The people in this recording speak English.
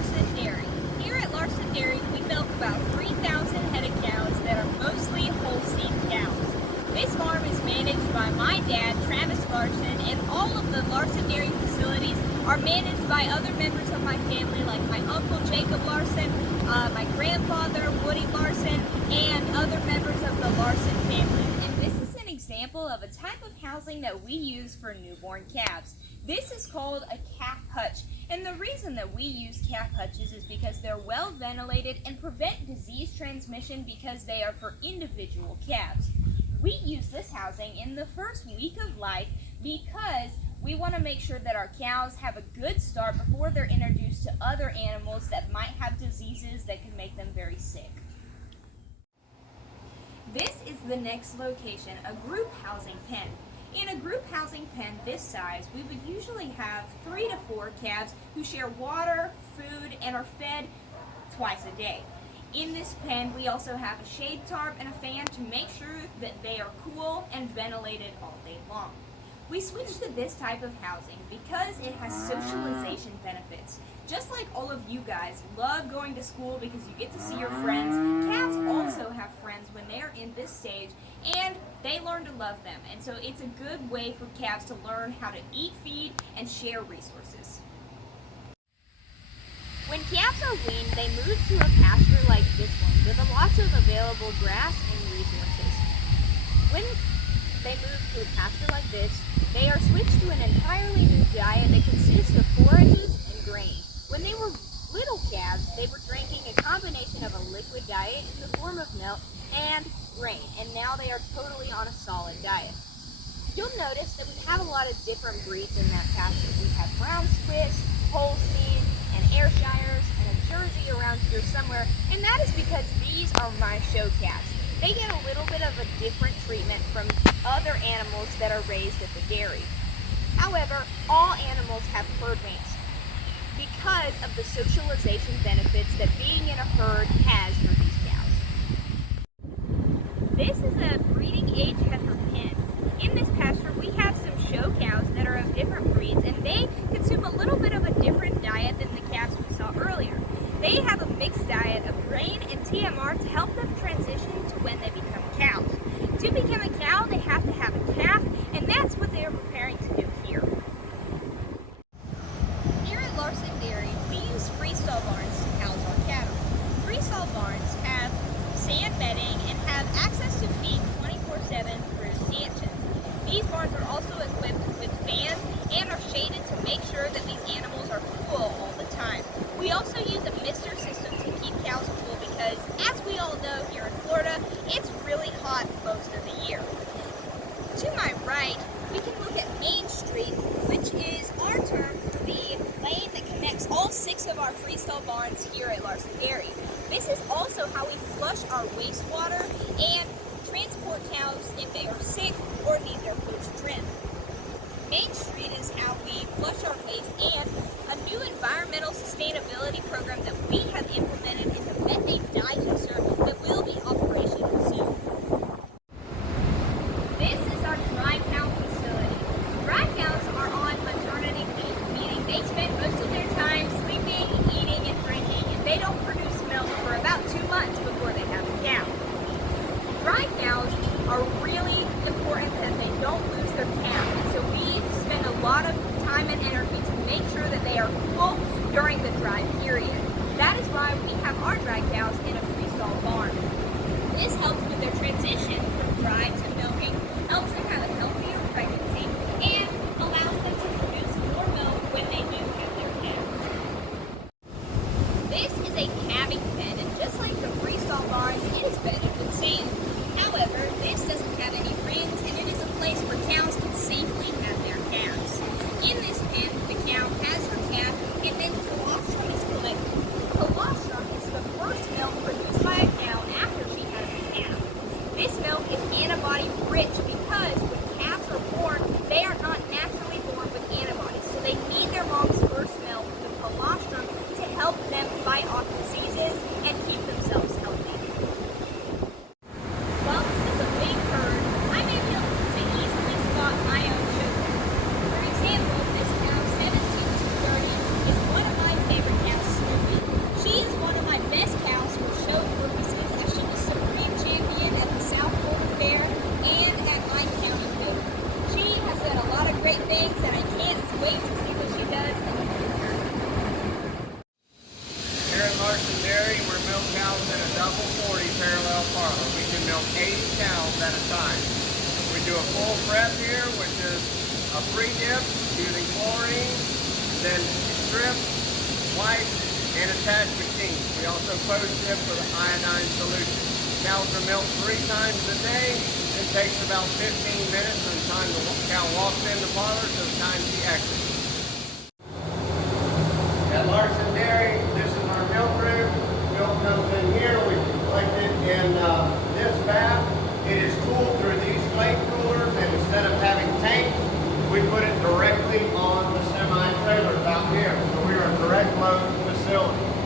Larson Dairy. Here at Larson Dairy, we milk about 3,000 head of cows that are mostly Holstein cows. This farm is managed by my dad, Travis Larson, and all of the Larson Dairy facilities are managed by other members of my family, like my uncle Jacob Larson, my grandfather Woody Larson, and other members of the Larson family. And this is an example of a type of housing that we use for newborn calves. This is called a calf hutch, and the reason that we use calf hutches is because they're well ventilated and prevent disease transmission because they are for individual calves. We use this housing in the first week of life because we want to make sure that our cows have a good start before they're introduced to other animals that might have diseases that can make them very sick. This is the next location, a group housing pen. In a group housing pen this size, we would usually have 3 to 4 calves who share water, food, and are fed twice a day. In this pen, we also have a shade tarp and a fan to make sure that they are cool and ventilated all day long. We switched to this type of housing because it has socialization benefits. Just like all of you guys love going to school because you get to see your friends, calves also have friends when they're in this stage, and they learn to love them. And so it's a good way for calves to learn how to eat, feed, and share resources. When calves are weaned, they move to a pasture like this one with lots of available grass and resources. When they move to a pasture like this, they are switched to an entirely new diet that consists of forages and grain. When they were little calves, they were drinking a combination of a liquid diet in the form of milk and grain, and now they are totally on a solid diet. You'll notice that we have a lot of different breeds in that pasture. We have brown Swiss, Holstein, and Ayrshires, and a Jersey around here somewhere, and that is because these are my show calves. They get a little bit of a different treatment from other animals that are raised at the dairy. However, all animals have herd mates because of the socialization benefits that being in a herd has for these cows. This is a breeding age heifer pen. In this pasture, we have some show cows that are of different breeds, and they consume a little bit of a different diet than the calves we saw earlier. They have a mixed diet of grain and TMR to help them transition to when they become cows. To become a cow, they have to have a calf, and that's what they are preparing to do here. Here at Larson Dairy, we use freestall barns to house our cattle. Freestall barns have sand bedding and have access to feed 24/7 through stanchions. These barns are also equipped with fans and are shaded to make sure that these animals are cool all the time. We also use a mister system to keep cows cool because, as we all know here in Florida, it's really hot most of the year. To my right, we can look at Main Street, which is our term for the lane that connects all 6 of our freestall barns here at Larson Dairy. This is also how we flush our wastewater and transport cows if they are sick or need their hooves trimmed. Main Street is how we flush our waste, and a new environmental sustainability program that we have implemented is a methane digester that will be operational soon. This is our dry cow facility. Dry cows are on maternity leave, meaning they spend most of their time sleeping, eating, and drinking, and they don't produce milk for about 2 months before they have a calf. Dry cows are really important that they don't lose their calf, and so we spend a lot of time and energy to make sure that they are cool during the dry period. That is why we have our dry cows in a freestall barn. This helps with their transition from dry to milking, helps them have a healthier pregnancy, and allows them to produce more milk when they do have their calves. This is a calving pen, and just like the freestall barns, it is bedded with sand. However, this doesn't have any rings, and it is a place where cows can safely have their calves. In this pen, the cow has her calf, and then colostrum is collected. Colostrum is the first milk produced by a cow after she has a calf. This milk is antibody rich because when using chlorine, then strip, wipe, and attach machines. We also post-strip for the iodine solution. Cows are milked 3 times a day. It takes about 15 minutes from the time the cow walks in the parlor to the time she exits. At Larson Dairy, this is our milk room. Milk comes in here. We collect it in this bath. It is cooled through these lake coolers, and instead of having tanks, we put it directly on the semi-trailers out here. So we are a direct load facility.